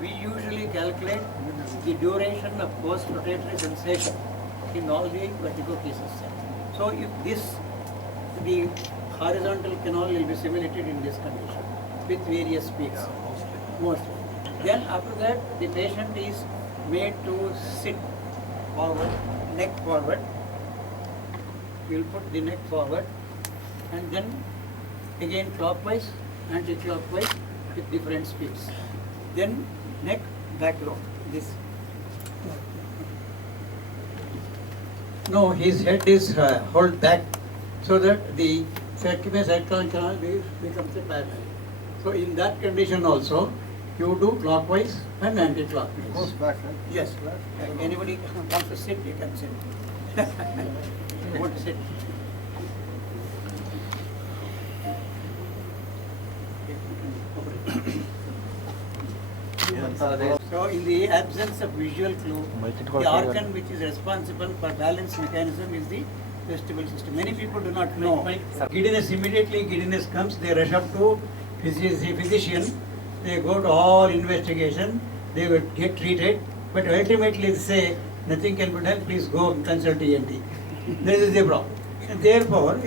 We usually calculate the duration of post-rotatory sensation in all the vertigo cases. So if the horizontal canal will be simulated in this condition with various speeds, mostly. Then after that, the patient is made to sit forward, neck forward. We will put the neck forward, and then again clockwise, anti-clockwise with different speeds. Then neck back low. This. No, his head is held back so that the circumferential canal becomes a parallel. So in that condition also, you do clockwise and anti-clockwise. Goes back, right? Yes. Anybody wants to sit, you can sit. You want to sit. So in the absence of visual clue, the organ which is responsible for balance mechanism is the vestibular system. Many people do not know. Giddiness comes, they rush up to physician, they go to all investigation, they will get treated, but ultimately they say, nothing can be done, please go and consult ENT. This is the problem. And therefore,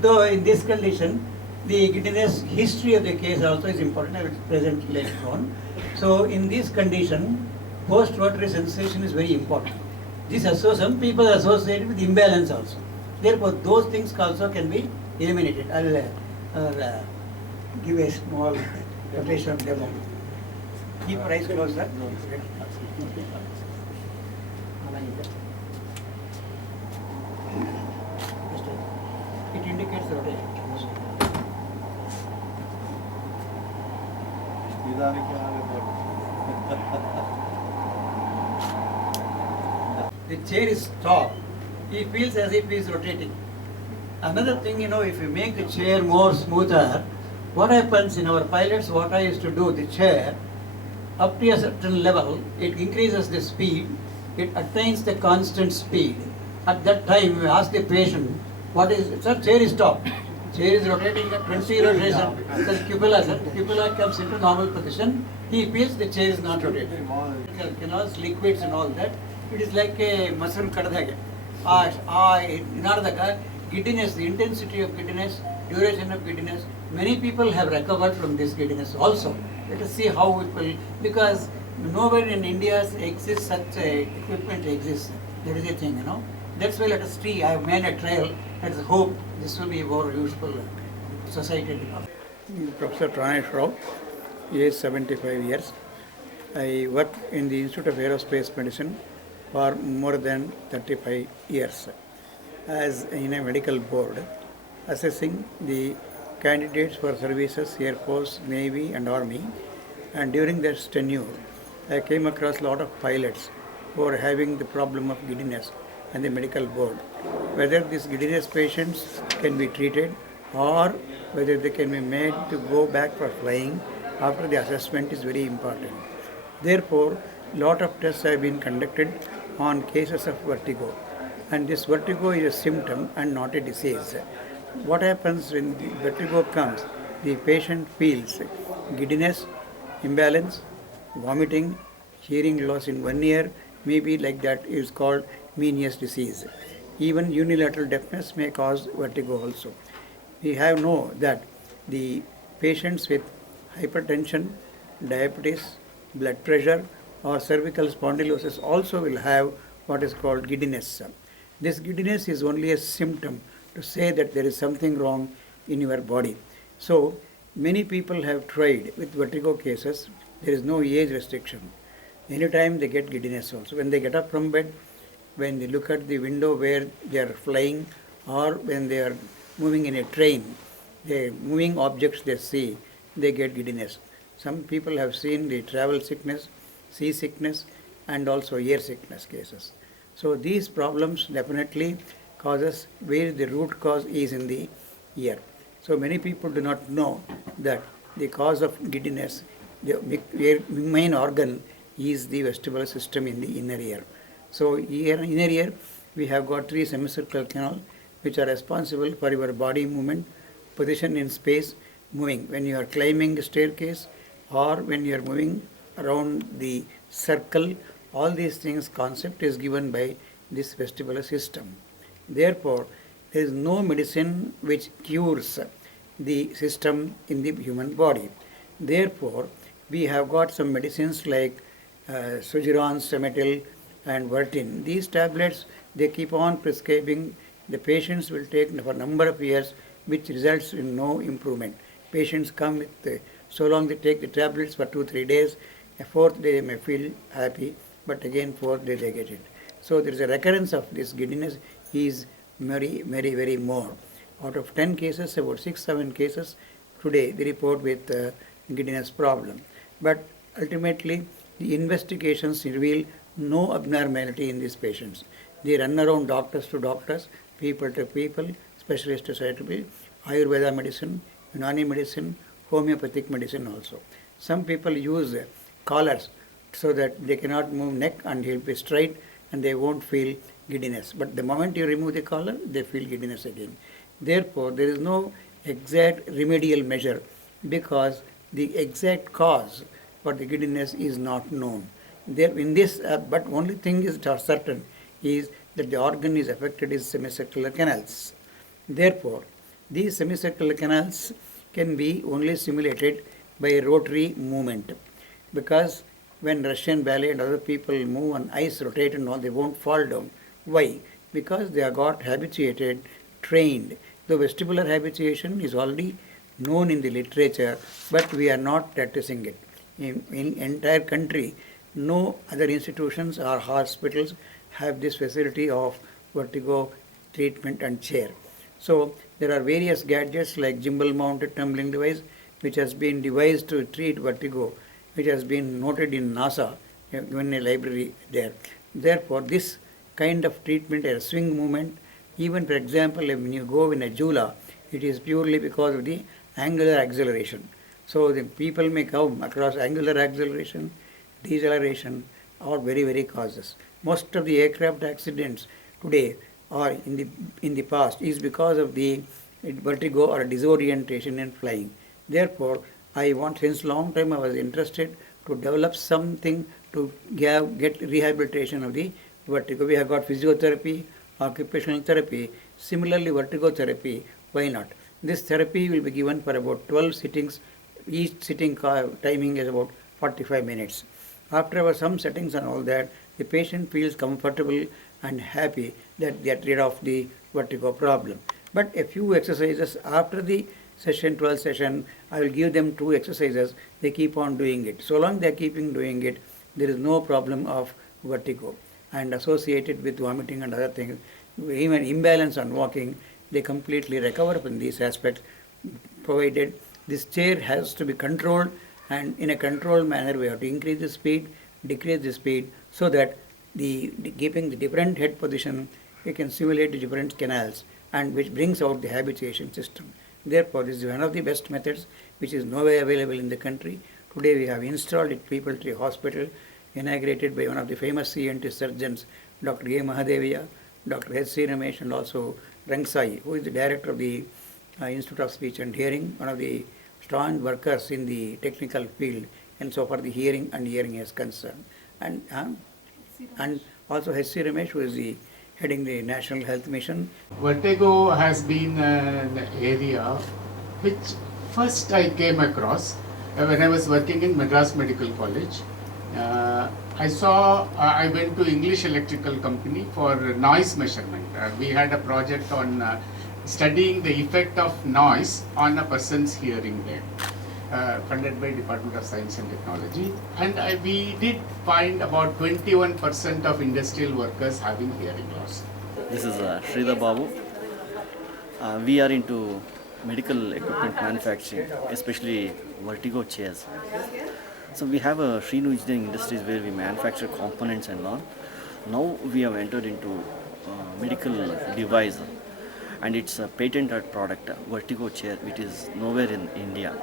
though in this condition, the giddiness history of the case also is important. I will present later on. So in this condition, post-rotatory sensation is very important. Some people associate it with imbalance also. Therefore, those things also can be eliminated. I will give a small rotation demo. Keep your eyes closed, sir. It indicates rotation. The chair is stopped. He feels as if he is rotating. Another thing, if you make the chair more smoother, what happens in our pilots, what I used to do, the chair, up to a certain level, it increases the speed, it attains the constant speed. At that time, we ask the patient, what is it? Sir, chair is stopped. Chair is rotating at 20 rotation. Sir, cupula comes into normal position. He feels the chair is not rotating. Canals, liquids and all that. It is like a muscle kadadage. Giddiness, the intensity of giddiness, duration of giddiness. Many people have recovered from this giddiness also. Let us see how it will, because nowhere in India exists such a equipment exists. That is a thing, That's why let us see. I have made a trial. Let us hope this will be more useful society. Professor Pranesh Rao, age 75 years. I work in the Institute of Aerospace Medicine for more than 35 years as in a medical board, assessing the candidates for services, Air Force, Navy and Army. And during this tenure, I came across a lot of pilots who are having the problem of giddiness and the medical board. Whether these giddiness patients can be treated or whether they can be made to go back for flying after the assessment is very important. Therefore, lot of tests have been conducted on cases of vertigo. And this vertigo is a symptom and not a disease. What happens when the vertigo comes? The patient feels giddiness, imbalance, vomiting, hearing loss in one ear, maybe like that is called Meniere's disease. Even unilateral deafness may cause vertigo also. We have know that the patients with hypertension, diabetes, blood pressure or cervical spondylosis also will have what is called giddiness. This giddiness is only a symptom to say that there is something wrong in your body. So many people have tried with vertigo cases. There is no age restriction. Anytime they get giddiness also. When they get up from bed, when they look at the window where they are flying or when they are moving in a train, the moving objects they see, they get giddiness. Some people have seen the travel sickness, sea sickness and also air sickness cases. So these problems definitely causes where the root cause is in the ear. So many people do not know that the cause of giddiness, the main organ is the vestibular system in the inner ear. So inner ear, we have got 3 semicircular canals which are responsible for your body movement, position in space, moving when you are climbing a staircase or when you are moving around the circle, all these things concept is given by this vestibular system. Therefore, there is no medicine which cures the system in the human body. Therefore, we have got some medicines like Sugeron, Semetil, and Vertin. These tablets they keep on prescribing. The patients will take for a number of years, which results in no improvement. Patients come with so long they take the tablets for 2 3 days. A fourth day they may feel happy, but again fourth day they get it. So there is a recurrence of this giddiness is very more. Out of 10 cases, about 6 7 cases today they report with giddiness problem. But ultimately, the investigations reveal no abnormality in these patients. They run around doctors to doctors, people to people, specialist to specialist, Ayurveda medicine, Unani medicine, homeopathic medicine also. Some people use collars so that they cannot move neck and he'll be straight and they won't feel giddiness. But the moment you remove the collar, they feel giddiness again. Therefore, there is no exact remedial measure because the exact cause for the giddiness is not known. There in this, but only thing is certain is that the organ is affected is semicircular canals. Therefore, these semicircular canals can be only stimulated by rotary movement because when Russian ballet and other people move on ice, rotate and all, they won't fall down. Why? Because they are got habituated, trained. The vestibular habituation is already known in the literature, but we are not practicing it. In entire country, no other institutions or hospitals have this facility of vertigo treatment and chair. So there are various gadgets like gimbal mounted tumbling device which has been devised to treat vertigo, which has been noted in NASA, given a library there. Therefore, this kind of treatment, a swing movement, even for example, when you go in a Jula, it is purely because of the angular acceleration. So the people may come across angular acceleration, deceleration, or very causes. Most of the aircraft accidents today or in the past is because of the vertigo or disorientation in flying. Therefore, I want since long time I was interested to develop something to get rehabilitation of the vertigo. We have got physiotherapy, occupational therapy, similarly vertigo therapy. Why not? This therapy will be given for about 12 sittings. Each sitting timing is about 45 minutes. After some settings and all that, the patient feels comfortable and happy that they are rid of the vertigo problem. But a few exercises after the session, 12 session, I will give them 2 exercises. They keep on doing it. So long they are keeping doing it, there is no problem of vertigo. And associated with vomiting and other things, even imbalance on walking, they completely recover from these aspects, provided this chair has to be controlled, and in a controlled manner we have to increase the speed, decrease the speed, so that keeping the different head position, we can simulate the different canals, and which brings out the habituation system. Therefore, this is one of the best methods which is nowhere available in the country. Today we have installed it People Tree Hospital, inaugurated by one of the famous ENT surgeons, Dr. A. Mahadevia, Dr. H.C. Ramesh, and also Rangsai, who is the director of the Institute of Speech and Hearing, one of the strong workers in the technical field, and so far the hearing and hearing is concerned. And also H.C. Ramesh, who is the heading the National Health Mission. Vertigo has been an area which first I came across when I was working in Madras Medical College. I went to English Electrical Company for noise measurement. We had a project on studying the effect of noise on a person's hearing there, funded by Department of Science and Technology. And we did find about 21% of industrial workers having hearing loss. This is Sridhar Babu. We are into medical equipment manufacturing, especially vertigo chairs. So we have a Srinu Engineering Industries where we manufacture components and all. Now we have entered into medical device, and it's a patented product, vertigo chair, which is nowhere in India,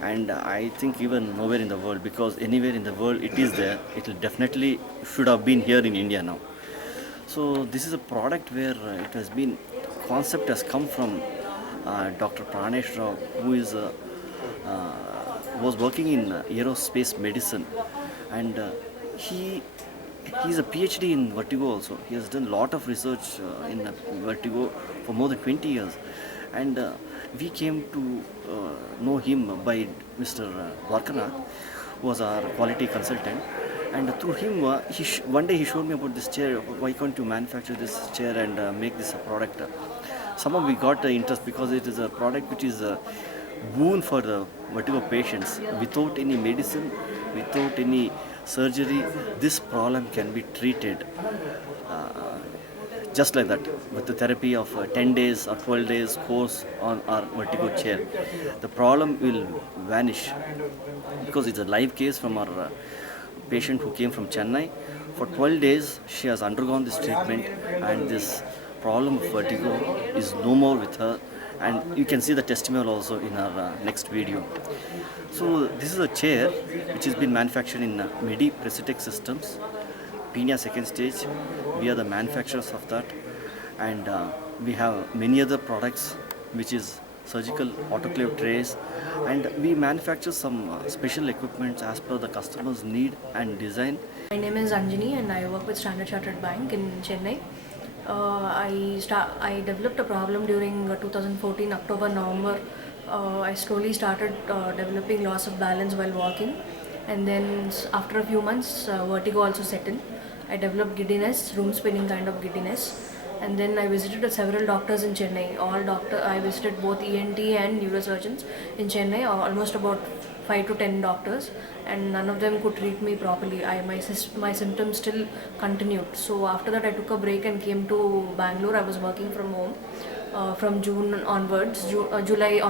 and I think even nowhere in the world, because anywhere in the world it is there, it will definitely should have been here in India now. So this is a product where it has been, concept has come from Dr. Pranesh Rao, who is was working in aerospace medicine, and he he's a PhD in vertigo also. He has done a lot of research in vertigo for more than 20 years, and we came to know him by Mr. Dwarkanath, who was our quality consultant. And through him, one day he showed me about this chair. Why can't you manufacture this chair and make this a product? Somehow we got the interest because it is a product which is a boon for the vertigo patients. Without any medicine, without any surgery, this problem can be treated just like that with the therapy of 10 days or 12 days course on our vertigo chair. The problem will vanish because it's a live case from our patient who came from Chennai. For 12 days, she has undergone this treatment, and this problem of vertigo is no more with her. And you can see the testimonial also in our next video. So this is a chair which has been manufactured in Medi Presitech Systems, Pina second stage. We are the manufacturers of that, and we have many other products which is surgical autoclave trays, and we manufacture some special equipment as per the customer's need and design. My name is Anjani and I work with Standard Chartered Bank in Chennai. I developed a problem during 2014 October November. I slowly started developing loss of balance while walking, and then after a few months vertigo also set in. I developed giddiness, room spinning kind of giddiness, and then I visited several doctors in Chennai. I visited both ENT and neurosurgeons in Chennai, almost about 5 to 10 doctors, and none of them could treat me properly. My symptoms still continued. So after that I took a break and came to Bangalore. I was working from home from June onwards, July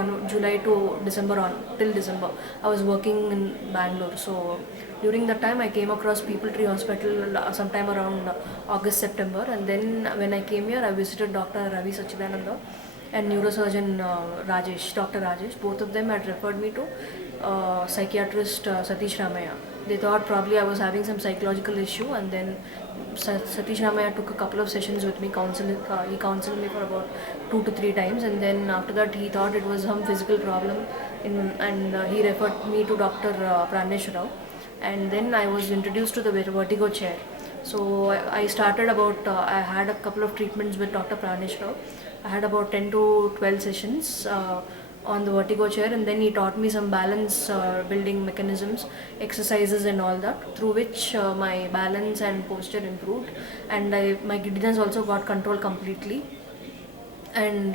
to December till December. I was working in Bangalore. So during that time I came across People Tree Hospital sometime around August, September, and then when I came here I visited Dr. Ravi Sachidananda and neurosurgeon Dr. Rajesh. Both of them had referred me to psychiatrist Satish Ramaya. They thought probably I was having some psychological issue, and then Satish Ramaya took a couple of sessions with me. He counseled me for about 2 to 3 times, and then after that he thought it was some physical problem, and he referred me to Dr. Pranesh Rao, and then I was introduced to the vertigo chair. So I started I had a couple of treatments with Dr. Pranesh Rao. I had about 10 to 12 sessions on the vertigo chair, and then he taught me some balance building mechanisms, exercises and all that, through which my balance and posture improved, and my giddiness also got control completely, and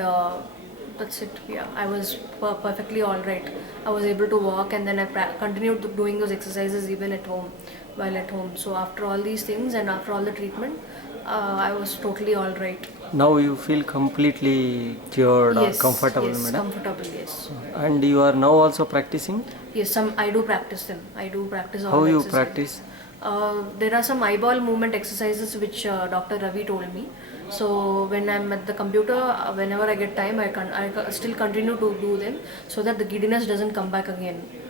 that's it. Yeah, I was perfectly alright. I was able to walk, and then I continued doing those exercises even at home, while at home. So after all these things and after all the treatment, I was totally alright. Now you feel completely cured or Yes, comfortable, yes, madam? comfortable, yes. And you are now also practicing? Yes, I do practice them. I do practice all How the you exercises. practice? There are some eyeball movement exercises which Dr. Ravi told me. So when I'm at the computer, whenever I get time, I still continue to do them so that the giddiness doesn't come back again.